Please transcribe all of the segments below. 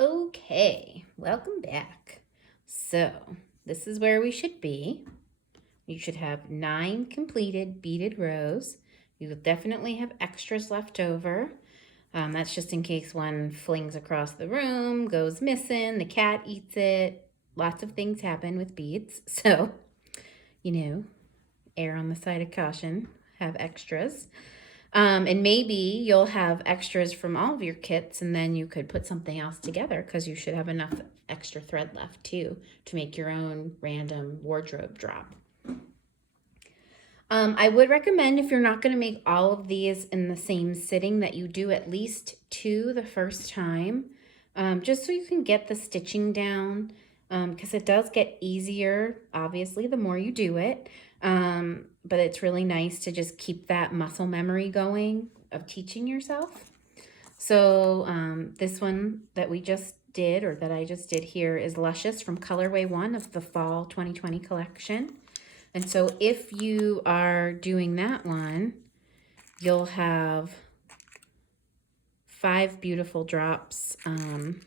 Okay, welcome back. So, this is where we should be. You should have 9 completed beaded rows. You will definitely have extras left over. That's just in case one flings across the room, goes missing, the cat eats it. Lots of things happen with beads. So, you know, err on the side of caution, have extras. And maybe you'll have extras from all of your kits, and then you could put something else together because you should have enough extra thread left too to make your own random wardrobe drop. I would recommend, if you're not going to make all of these in the same sitting, that you do at least 2 the first time, just so you can get the stitching down, because it does get easier, obviously, the more you do it. But it's really nice to just keep that muscle memory going of teaching yourself. So this one that we just did, or that I just did here, is Luscious from Colorway 1 of the Fall 2020 collection. And so if you are doing that one, you'll have 5 beautiful drops from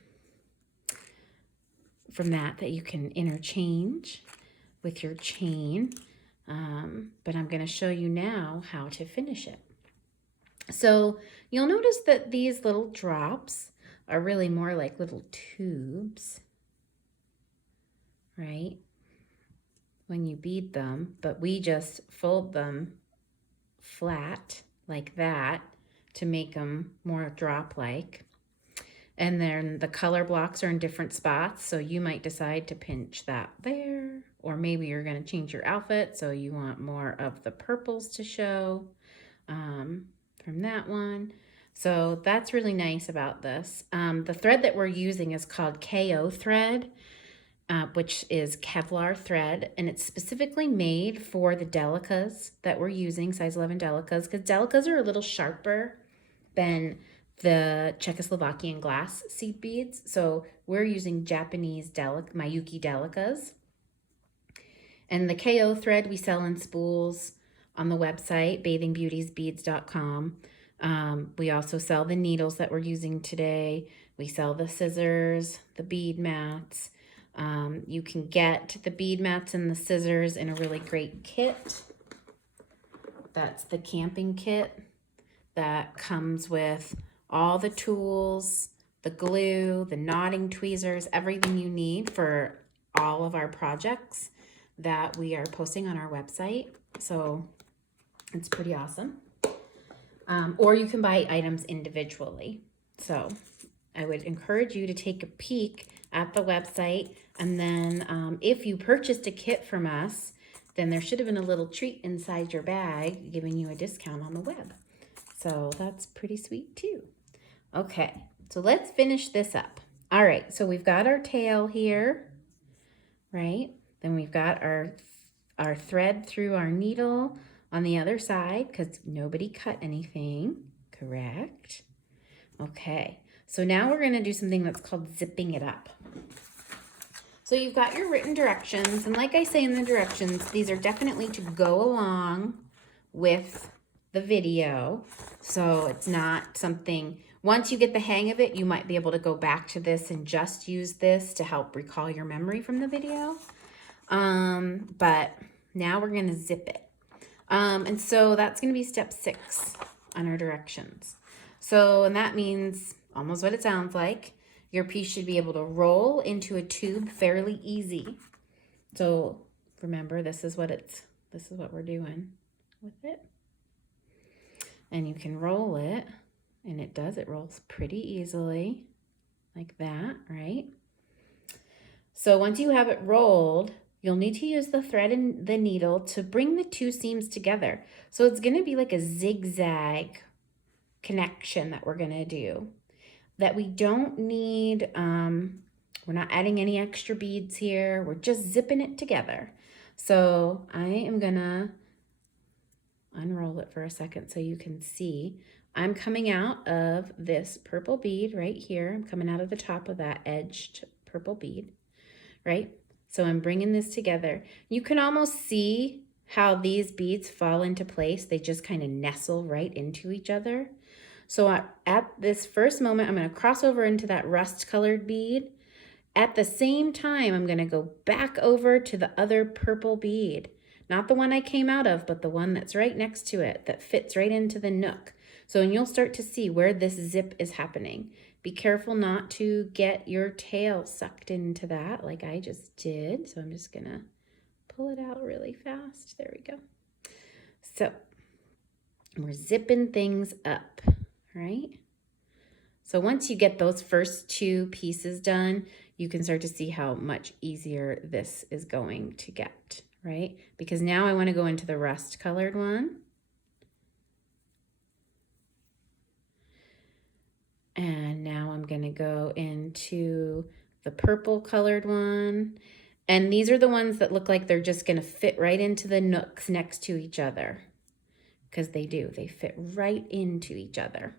that you can interchange with your chain. But I'm going to show you now how to finish it. So you'll notice that these little drops are really more like little tubes, right? When you bead them, but we just fold them flat like that to make them more drop-like. And then the color blocks are in different spots, so you might decide to pinch that there, or maybe you're going to change your outfit, so you want more of the purples to show from that one. So that's really nice about this. The thread that we're using is called KO thread, which is Kevlar thread, and it's specifically made for the delicas that we're using, size 11 delicas, because delicas are a little sharper than the Czechoslovakian glass seed beads. So we're using Japanese Miyuki delicas. And the KO thread we sell in spools on the website, bathingbeautiesbeads.com. We also sell the needles that we're using today. We sell the scissors, the bead mats. You can get the bead mats and the scissors in a really great kit. That's the camping kit that comes with all the tools, the glue, the knotting tweezers, everything you need for all of our projects that we are posting on our website. So it's pretty awesome. Or you can buy items individually. So I would encourage you to take a peek at the website. And then if you purchased a kit from us, then there should have been a little treat inside your bag giving you a discount on the web. So that's pretty sweet too. Okay, so let's finish this up. All right, so we've got our tail here, right? Then we've got our thread through our needle on the other side because nobody cut anything, correct? Okay, so now we're gonna do something that's called zipping it up. So you've got your written directions, and like I say in the directions, these are definitely to go along with the video. So it's not something, once you get the hang of it, you might be able to go back to this and just use this to help recall your memory from the video. But now we're gonna zip it. And so that's gonna be step 6 on our directions. So, and that means almost what it sounds like. Your piece should be able to roll into a tube fairly easy. So remember, this is what we're doing with it. And you can roll it, and it rolls pretty easily like that, right? So once you have it rolled, you'll need to use the thread and the needle to bring the 2 seams together. So it's gonna be like a zigzag connection that we're gonna do, that we don't need, we're not adding any extra beads here. We're just zipping it together. So I am gonna unroll it for a second so you can see. I'm coming out of this purple bead right here. I'm coming out of the top of that edged purple bead, right? So I'm bringing this together. You can almost see how these beads fall into place. They just kind of nestle right into each other. So at this first moment, I'm going to cross over into that rust colored bead. At the same time, I'm going to go back over to the other purple bead. Not the one I came out of, but the one that's right next to it that fits right into the nook. So and you'll start to see where this zip is happening. Be careful not to get your tail sucked into that like I just did. So I'm just going to pull it out really fast. There we go. So we're zipping things up, right? So once you get those first two pieces done, you can start to see how much easier this is going to get, right? Because now I want to go into the rust colored one. And now I'm going to go into the purple colored one. And these are the ones that look like they're just going to fit right into the nooks next to each other. Because they do. They fit right into each other.